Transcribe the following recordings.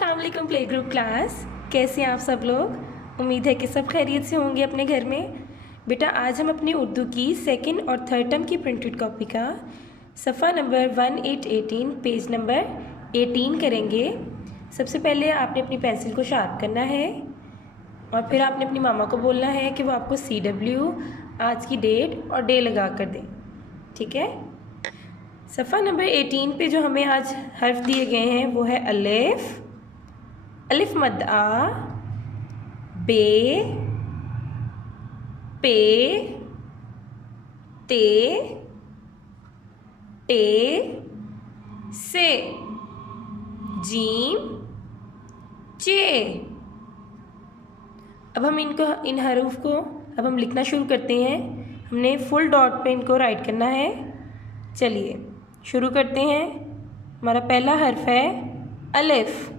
अस्सलाम वालेकुम play group class. कैसे हैं आप सब लोग? उम्मीद है कि सब खैरियत से होंगे अपने घर में। बेटा आज हम अपनी उर्दू की सेकंड और थर्ड टर्म की प्रिंटेड कॉपी का सफ़ा नंबर 1818 पेज नंबर 18 करेंगे। सबसे पहले आपने अपनी पेंसिल को शार्प करना है और फिर आपने अपनी मामा को बोलना है कि वो आपको CW आज की डेट और डे लगा कर दें। ठीक है। सफ़ा नंबर 18 पे जो हमें आज हर्फ दिए गए हैं वो है अलिफ, अलिफ मद आ, बे, पे, ते, टे, से, जीम, चे। अब हम इन हरूफ को अब हम लिखना शुरू करते हैं। हमने फुल डॉट पे इनको राइट करना है। चलिए शुरू करते हैं। हमारा पहला हर्फ है अलिफ।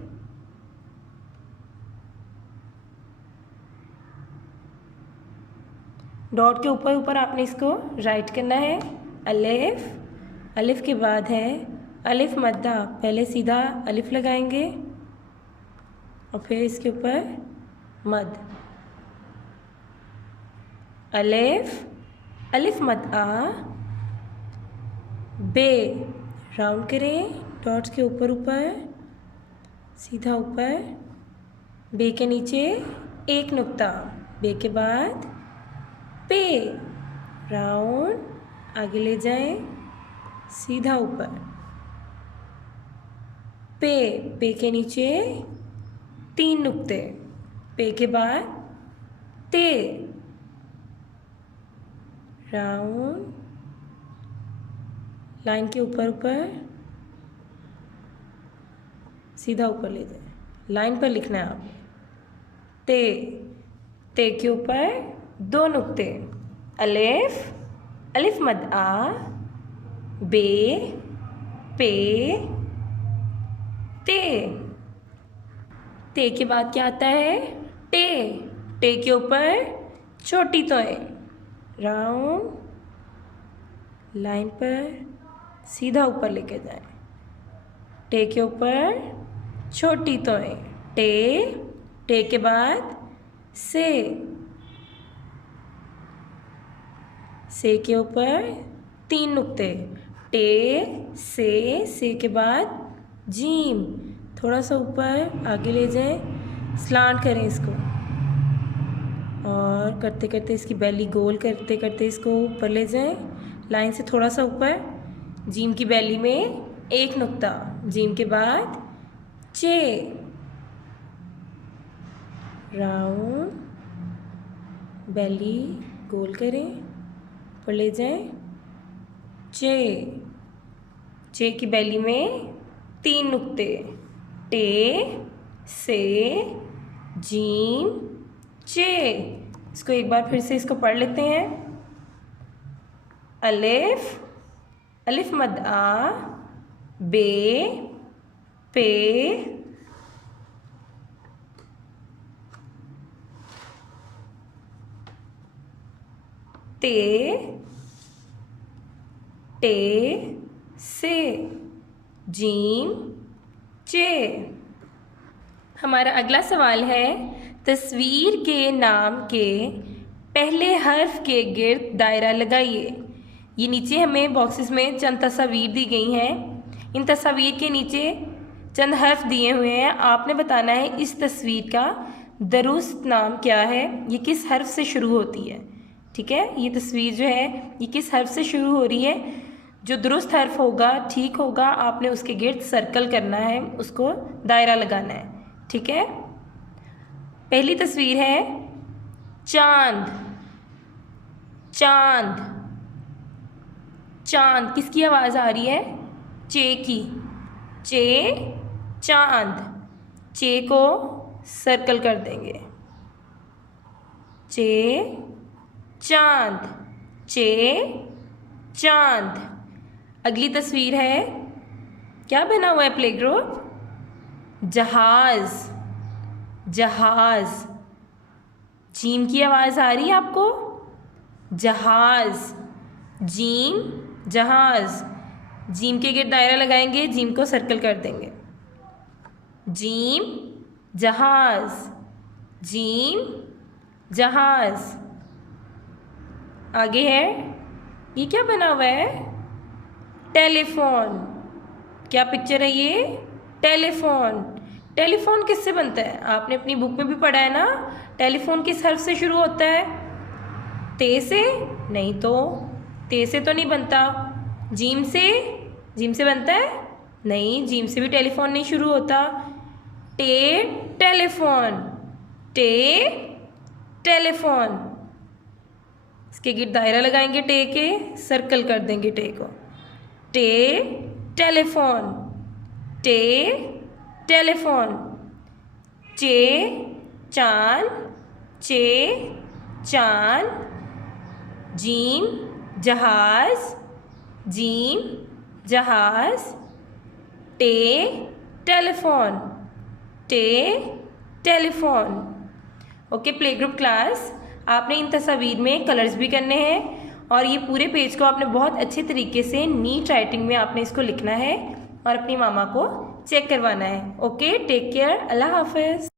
डॉट के ऊपर ऊपर आपने इसको राइट करना है अलिफ। अलिफ के बाद है अलिफ मद्दा। पहले सीधा अलिफ लगाएंगे और फिर इसके ऊपर मद। अलिफ, अलिफ मद आ, बे, राउंड करें डॉट्स के ऊपर ऊपर, सीधा ऊपर, बे के नीचे एक नुक्ता, बे के बाद पे, राउंड आगे ले जाएं, सीधा ऊपर, पे, पे के नीचे 3 नुक्ते, पे के बाद ते, राउंड लाइन के ऊपर ऊपर, सीधा ऊपर ले जाए। लाइन पर लिखना है आप ते, ते के ऊपर 2 नुक्ते, अलिफ, अलिफ मद आ, बे, पे, ते के बाद क्या आता है टे, टे के ऊपर छोटी तोय, राउंड लाइन पर सीधा ऊपर लेके जाएं। टे के ऊपर छोटी तोय, टे, टे के बाद से के ऊपर 3 नुक्ते, टे, से के बाद जीम, थोड़ा सा ऊपर आगे ले जाएं, स्लांट करें इसको और करते करते इसकी बैली गोल करते करते इसको ऊपर ले जाएं। लाइन से थोड़ा सा ऊपर, जीम की बैली में 1 नुक्ता, जीम के बाद चे, राउंड बैली गोल करें, ऊपर ले जाएं, चे, चे की बैली में 3 नुक्ते, टे, से, जीम, चे। इसको एक बार फिर से इसको पढ़ लेते हैं। अलिफ, अलिफ मद आ, बे, पे, ते, टे, से, जीम, चे। हमारा अगला सवाल है तस्वीर के नाम के पहले हर्फ के गिर्द दायरा लगाइए। ये नीचे हमें बॉक्सेस में चंद तस्वीर दी गई हैं। इन तस्वीर के नीचे चंद हर्फ दिए हुए हैं। आपने बताना है इस तस्वीर का दुरुस्त नाम क्या है, ये किस हर्फ से शुरू होती है। ठीक है, ये तस्वीर जो है ये किस हर्फ से शुरू हो रही है। जो दुरुस्त हर्फ होगा, ठीक होगा, आपने उसके गिर्द सर्कल करना है, उसको दायरा लगाना है। ठीक है। पहली तस्वीर है चांद, चांद, चांद। किसकी आवाज़ आ रही है? चे की, चे, चांद। चे को सर्कल कर देंगे, चे, चांद, चे, चांद। अगली तस्वीर है, क्या बना हुआ है प्ले ग्रुप? जहाज, जहाज। जीम की आवाज़ आ रही है आपको? जहाज, जीम, जहाज। जीम के गिर्द दायरा लगाएंगे, जीम को सर्कल कर देंगे। जीम जहाज, जीम जहाज। आगे है, ये क्या बना हुआ है? टेलीफोन। क्या पिक्चर है ये? टेलीफोन। टेलीफोन किससे बनता है? आपने अपनी बुक में भी पढ़ा है ना। टेलीफोन किस हर्फ से शुरू होता है? ते से? नहीं तो, ते से तो नहीं बनता। जीम से? जीम से बनता है? नहीं, जीम से भी टेलीफोन नहीं शुरू होता। टे टेलीफोन, टे टेलीफोन। इसके गिर्द दायरा लगाएंगे टे के, सर्कल कर देंगे टे को। टे टेलीफोन, टे टेलीफोन। चे चांद, चे चांद। जीम जहाज, जीम जहाज। टे टेलीफोन, टे telephone. Okay play group class, आपने इन तस्वीर में कलर्स भी करने हैं और ये पूरे पेज को आपने बहुत अच्छे तरीके से नीट राइटिंग में आपने इसको लिखना है और अपनी मामा को चेक करवाना है। ओके, टेक केयर, अल्लाह हाफिज़।